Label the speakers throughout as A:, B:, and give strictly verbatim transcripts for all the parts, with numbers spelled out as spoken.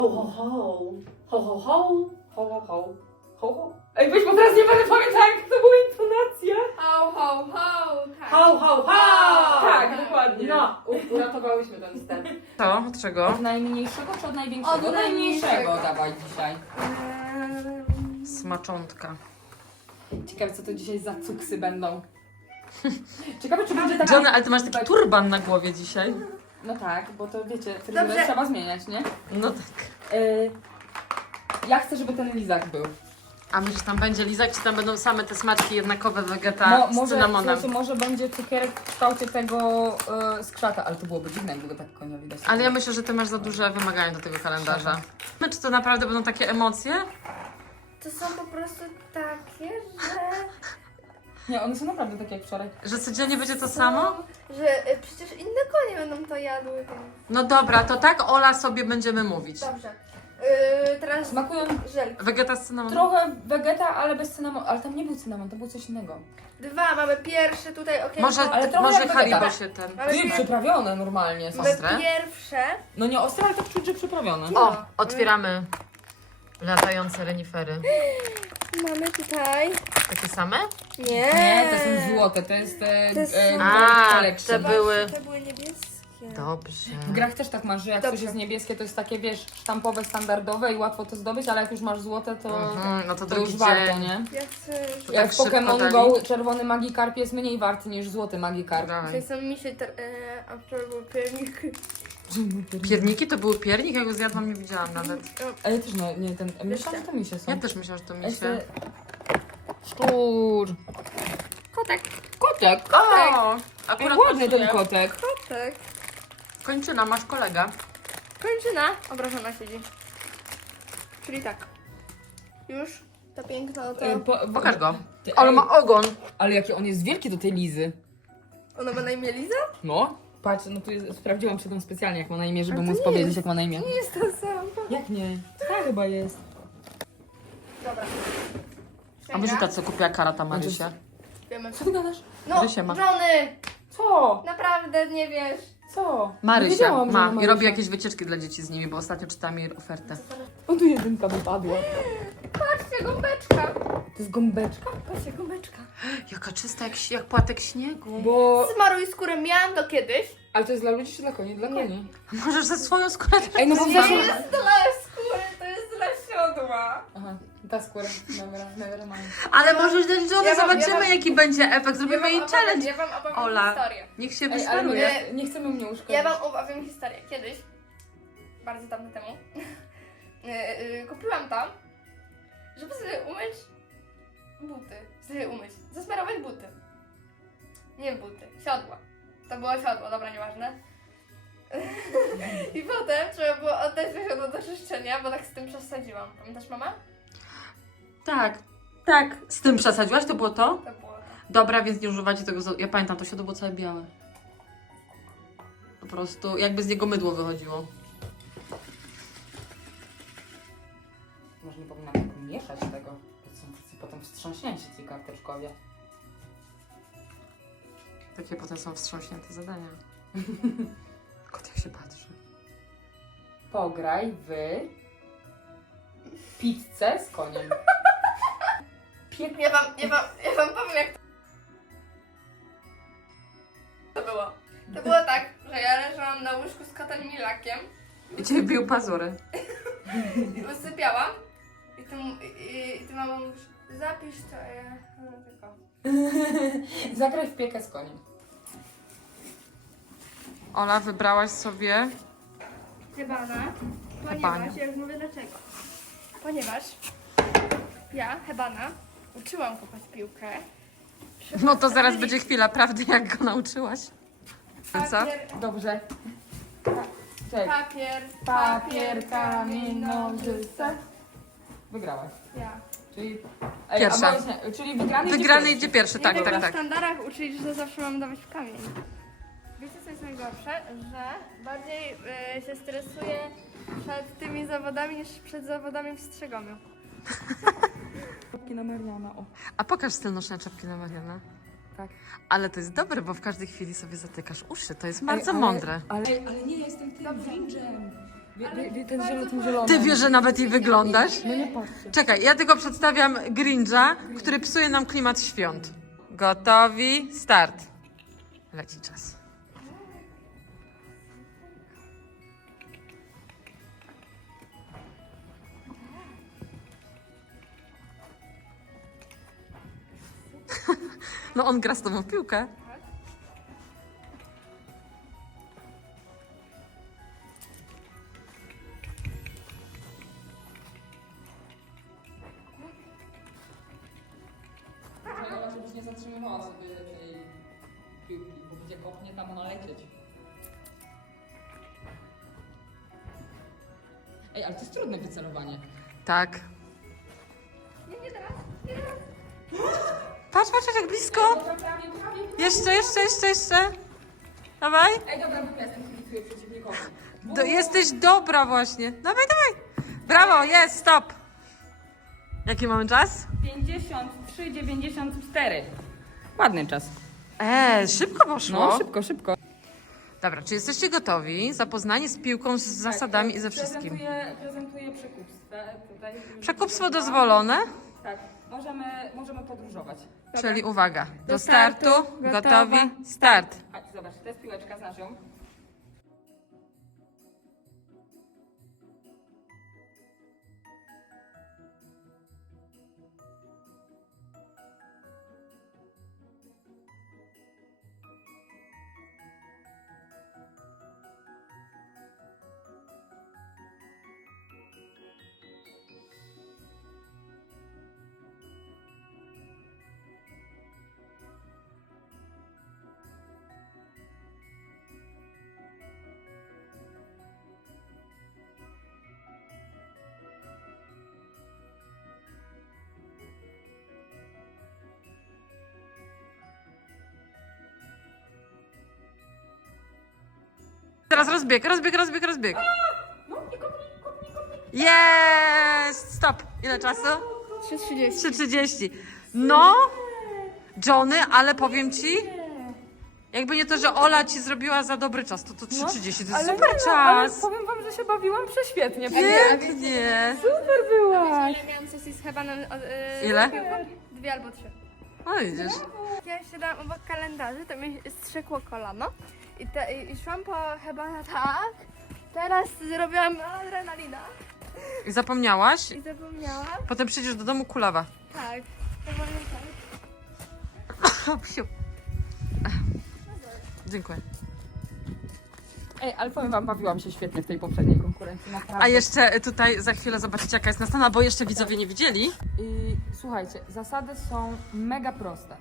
A: Ho, ho, ho. Ho, ho, ho. Ho, ho, ho. Ho, ho. Ej, weź, bo teraz nie będę pamiętać, jak to była intonacja.
B: Ho, ho, ho, tak.
A: Ho, ho, ho.
B: Tak, dokładnie.
A: No, u- uratowałyśmy ten wstęp.
C: Co? Od czego?
A: Od najmniejszego czy od największego?
B: Od najmniejszego.
A: dawaj dzisiaj.
B: Ehm,
C: Smaczątka.
A: Ciekawe, co to dzisiaj za cuksy będą. Ciekawe, czy będzie taka...
C: Johnny, ale ty masz taki turban na głowie dzisiaj.
A: No tak, bo to wiecie, fryzurę
B: Dobrze.
A: trzeba zmieniać, nie?
C: No tak.
A: Yy, ja chcę, żeby ten lizak był.
C: A myślisz, tam będzie lizak, czy tam będą same te smaczki jednakowe wegeta
A: Mo,
C: z
A: może,
C: cynamonem?
A: słuchajcie, może będzie cukierek w kształcie tego yy, skrzata, ale to byłoby dziwne, jakby go tak koniowi dać.
C: Ale ja myślę, że ty masz za duże wymagania do tego kalendarza. No, czy to naprawdę będą takie emocje?
B: To są po prostu takie, że...
A: Nie, one są naprawdę takie jak wczoraj.
C: Że codziennie będzie to samo?
B: Że y, przecież inne konie będą to jadły, więc...
C: No dobra, to tak Ola sobie będziemy mówić.
B: Dobrze. Yy, teraz
A: Smakują
B: żelki.
C: Wegeta z cynamonem.
A: trochę wegeta, ale bez cynamonu. Ale tam nie był cynamon, to było coś innego.
B: Dwa, mamy pierwsze tutaj okienko.
C: Może,
A: Ale trochę
C: może
A: jak
C: Haribo
A: wegeta.
C: się ten...
B: Mamy,
A: Ty,
B: pier...
A: przyprawione normalnie są.
B: mamy
C: Ostre?
B: pierwsze.
A: No nie ostre, ale tak czuć, że przyprawione.
C: O, otwieramy latające renifery.
B: Mamy tutaj...
C: Takie same?
B: Nie.
A: Nie, to są złote, to jest e,
B: To jest
A: e,
B: super.
C: A,
A: collection.
C: te były...
B: Te były niebieskie.
C: Dobrze.
A: W grach też tak masz, że jak coś
B: Dobrze.
A: jest niebieskie, to jest takie, wiesz, sztampowe, standardowe i łatwo to zdobyć, ale jak już masz złote, to,
C: Mhm, no to
A: to
C: drugi
A: już warto,
C: dzień.
A: nie?
B: Ja chcę...
C: To
A: Jak
C: tak
A: w
C: szybko
A: Pokémon
C: dali.
A: Go czerwony Magikarp jest mniej warty niż złoty Magikarp.
C: Dawaj.
B: Tutaj są misie... Ter... E, a wczoraj były pierniki.
C: Pierniki to były piernik? Ja go zjadłam, nie widziałam nawet.
A: Ale też no, nie ten... Myślałam, że to misie są.
C: Ja też myślałam, że to mi
A: Jeszcze-
C: się...
A: Szczur.
B: Kotek.
A: Kotek.
C: O!
A: Ej,
C: Akurat
A: ładny ten
C: pasuje.
A: kotek.
B: Kotek.
C: Kończyna, masz kolegę.
B: Kończyna obrażona siedzi. Czyli tak. Już to piękno to...
A: E, po,
C: Pokaż go.
A: Ty,
C: Ale
A: ej,
C: ma ogon.
A: ale jaki on jest wielki do tej Lizy.
B: Ona ma na imię Liza?
A: No. Patrz, no tu jest, sprawdziłam przed tym specjalnie jak ma na imię, żeby
B: to
A: móc
B: nie
A: powiedzieć
B: jest-
A: jak ma na imię.
B: Nie jest to samo.
A: Jak nie? Ta chyba jest.
B: Dobra.
C: A wyrzuta, co kupiła Karata Marysia.
B: Wiemy.
A: Co ty gadasz?
B: No,
C: Marysia ma.
B: Johnny!
A: Co?
B: Naprawdę nie wiesz.
A: Co? Nie
C: Marysia
A: wiedziałam, że
C: ma i
A: Marysia.
C: robi jakieś wycieczki dla dzieci z nimi, bo ostatnio czytałam jej ofertę.
A: O, tu jedynka wypadła.
B: Patrzcie, gąbeczka.
A: To jest gąbeczka?
B: Patrzcie, gąbeczka.
C: Jaka czysta, jak, jak płatek śniegu.
A: Bo...
B: Zmaruj skórę, miałam to kiedyś.
A: Ale to jest dla ludzi czy dla koni? Dla
B: Nie.
A: koni.
C: Możesz ze swoją skórę...
A: Ej, no bo
B: To nie
A: zawsze...
B: jest dla skóry, to jest dla siodła.
A: Aha, ta skóra. Dobra, never mind.
C: Ale możesz dać Johnny,
B: Ja wam-
C: zobaczymy
B: ja wam-
C: jaki będzie efekt. Zrobimy jej
B: opowiem,
C: challenge.
B: ja wam opowiem
C: Ola.
B: historię.
C: Niech się
A: Ej, ale
C: wysmaruje.
A: nie, nie chcemy mnie uszkodzić.
B: Ja wam opowiem historię. Kiedyś, bardzo dawno temu, yy, yy, kupiłam to, żeby sobie umyć buty. Sobie umyć. Zasmarować buty. Nie buty, siodła. To było siodło, dobra, nieważne. I potem trzeba było oddać to siodło do czyszczenia, bo tak z tym przesadziłam. Pamiętasz, mama?
C: Tak, tak. Z tym przesadziłaś? To było to?
B: To było to.
C: Dobra, więc nie używacie tego. za- Ja pamiętam, to siodło było całe białe. Po prostu jakby z niego mydło wychodziło.
A: Może nie powinnam tak mieszać tego. To są tacy potem wstrząśnięci ci karteczkowie.
C: Takie potem są wstrząśnięte zadania. Kot jak się patrzy.
A: Pograj w pizzę z koniem.
B: Ja wam, ja wam, ja wam powiem, jak to było. To było tak, że ja leżałam na łóżku z kotem Milakiem
C: I cię bił pazury.
B: i usypiałam i ty, mu- i, i ty mama mówisz, zapisz to, a ja no, tylko.
A: Zagraj w piekę z koniem.
C: Ola, wybrałaś sobie...
B: Hebana,
C: Hebania.
B: ponieważ, ja już mówię dlaczego. Ponieważ ja, Hebana, uczyłam kopać piłkę.
C: No to zaraz będzie chwila prawdy, jak go nauczyłaś. Co?
B: Papier,
A: Dobrze. Czek.
B: papier,
A: Papier, kamień, nożyce. Wygrałaś.
B: Ja.
A: Czyli...
C: Pierwsza.
A: a właśnie, czyli wygrany,
C: Wygrany
A: idzie
C: idzie pierwszy,
B: Nie
C: tak,
B: tylko
C: tak,
B: na
C: tak.
B: sztandarach uczyli, że zawsze mam dawać w kamień. Wiecie, co jest najgorsze? Że bardziej y, się stresuję przed tymi zawodami niż przed zawodami w Strzegomiu.
A: Czapki na Mariana, o.
C: A pokaż styl noszenia czapki na Mariana.
A: Tak.
C: Ale to jest dobre, bo w każdej chwili sobie zatykasz uszy. To jest bardzo
A: Ej, ale-
C: mądre.
A: Ale, ale nie, jestem tym Grinczem. Wie, wie, wie, ten zielony, ten zielony.
C: Ty wiesz, że nawet jej wyglądasz?
A: No nie patrzcie.
C: Czekaj, ja tylko przedstawiam Grincha, który psuje nam klimat świąt. Gotowi, start. Leci czas. No on gra z tobą w piłkę.
A: Żebyś nie zatrzymywała sobie tej piłki, bo będzie kopnie tam ona lecieć. Ej, ale to jest trudne wycelowanie.
C: Tak.
B: Nie, nie teraz, nie teraz.
C: Patrz, patrz, jak blisko.
A: Dobra, prawie, prawie.
C: Jeszcze, jeszcze, jeszcze, jeszcze. Dawaj.
A: Ej, dobra, bo ja jestem kibicuję przeciwnikowi.
C: Do, jesteś dobra właśnie. Dawaj, dawaj. Brawo, jest, stop. Jaki mamy czas?
A: pięćdziesiąt trzy dziewięćdziesiąt cztery. Ładny czas.
C: Eee, szybko poszło.
A: No, szybko, szybko.
C: Dobra, czy jesteście gotowi? Zapoznanie z piłką, z zasadami i ze wszystkim.
A: Prezentuję, prezentuję przekupstwo tutaj.
C: Przekupstwo dozwolone,
A: Tak, możemy, możemy podróżować.
C: czyli uwaga, do
A: Do
C: startu,
A: startu,
C: gotowi,
A: gotowa.
C: start.
A: Chodź, zobacz, to jest piłeczka, znasz ją.
C: Teraz rozbieg, rozbieg, rozbieg, rozbieg.
A: No i kopnij, kopnij, kopnij.
C: Jest! Stop. Ile czasu?
B: trzy trzydzieści.
C: trzy trzydzieści. No, Johnny, ale powiem ci, jakby nie to, że Ola ci zrobiła za dobry czas, to to trzy trzydzieści, to jest
A: Ale
C: super
A: nie, no, ale
C: czas.
A: powiem wam, że się bawiłam prześwietnie.
C: Pięknie.
A: Super byłaś.
B: Ja miałam sesję z hebanem. Yy,
C: Ile?
B: Dwie albo trzy.
C: No widzisz.
B: Ja siadałam obok kalendarzy, to mi strzykło kolano i, te, i, i szłam po hebana tak. Teraz zrobiłam adrenalina
C: I zapomniałaś?
B: i zapomniałam.
C: Potem przyjdziesz do domu kulawa.
B: Tak, to pamiętam.
C: O, psiu. Dziękuję.
A: Ej, ale powiem wam, bawiłam się świetnie w tej poprzedniej konkurencji, naprawdę.
C: A jeszcze tutaj za chwilę zobaczycie, jaka jest nastana, bo jeszcze widzowie nie widzieli.
A: I słuchajcie, zasady są mega proste.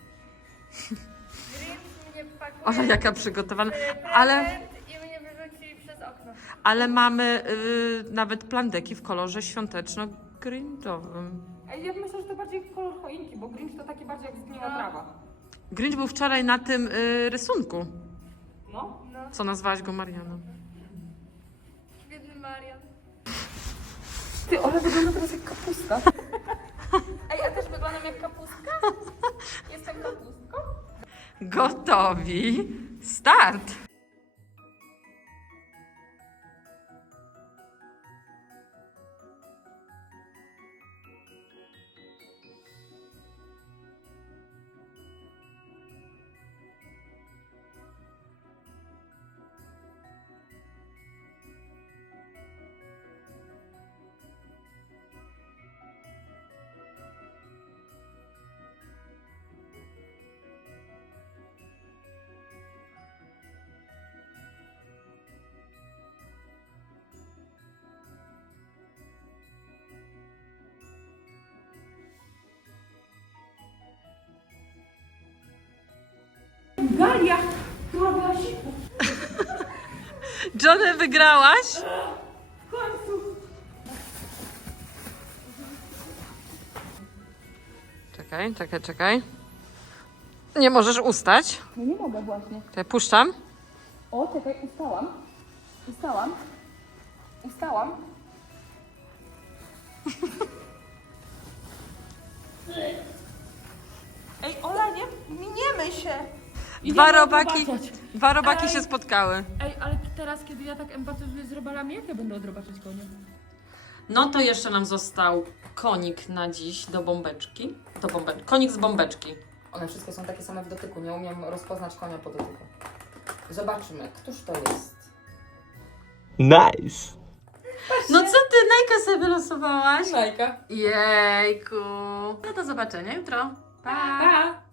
B: Grinch mnie pakuje
C: Ola, jaka przygotowana.
B: prezent
C: Ale,
B: i mnie wyrzuci przez okno.
C: ale mamy y, nawet plandeki w kolorze świąteczno-grinchowym.
A: Ej, ja myślę, że to bardziej kolor choinki, bo Grinch to taki bardziej jak zgniła trawa.
C: Grinch był wczoraj na tym y, rysunku.
A: No.
B: No,
C: Co nazwałaś go Marianą?
B: biedny Marian.
A: Ty, Ola wygląda teraz jak kapustka. Ej, ja też wyglądam jak kapustka? Jestem kapustką?
C: Gotowi, start!
A: Galia! Która była siku.
C: Johnny, wygrałaś?
A: W końcu.
C: Czekaj, czekaj, czekaj. Nie możesz ustać.
A: No nie mogę właśnie.
C: Ja puszczam.
A: O, czekaj, ustałam. Ustałam. Ustałam. Ej, Ola, nie, miniemy się.
C: Dwa
A: Idziemy
C: robaki,
A: zobaczyć.
C: dwa robaki
A: Ej.
C: się spotkały.
A: Ej, ale teraz, kiedy ja tak empatyzuję z robalami, jak ja będę odrobaczyć konia?
C: No to jeszcze nam został konik na dziś do bombeczki. Do bombeczki. Konik z bombeczki. One wszystkie są takie same w dotyku. Nie umiem rozpoznać konia po dotyku. Zobaczymy, któż to jest.
D: Nice.
C: No co ty, Najka sobie wylosowałaś?
B: Najka.
C: Jejku. No do zobaczenia jutro. Pa!
A: Pa!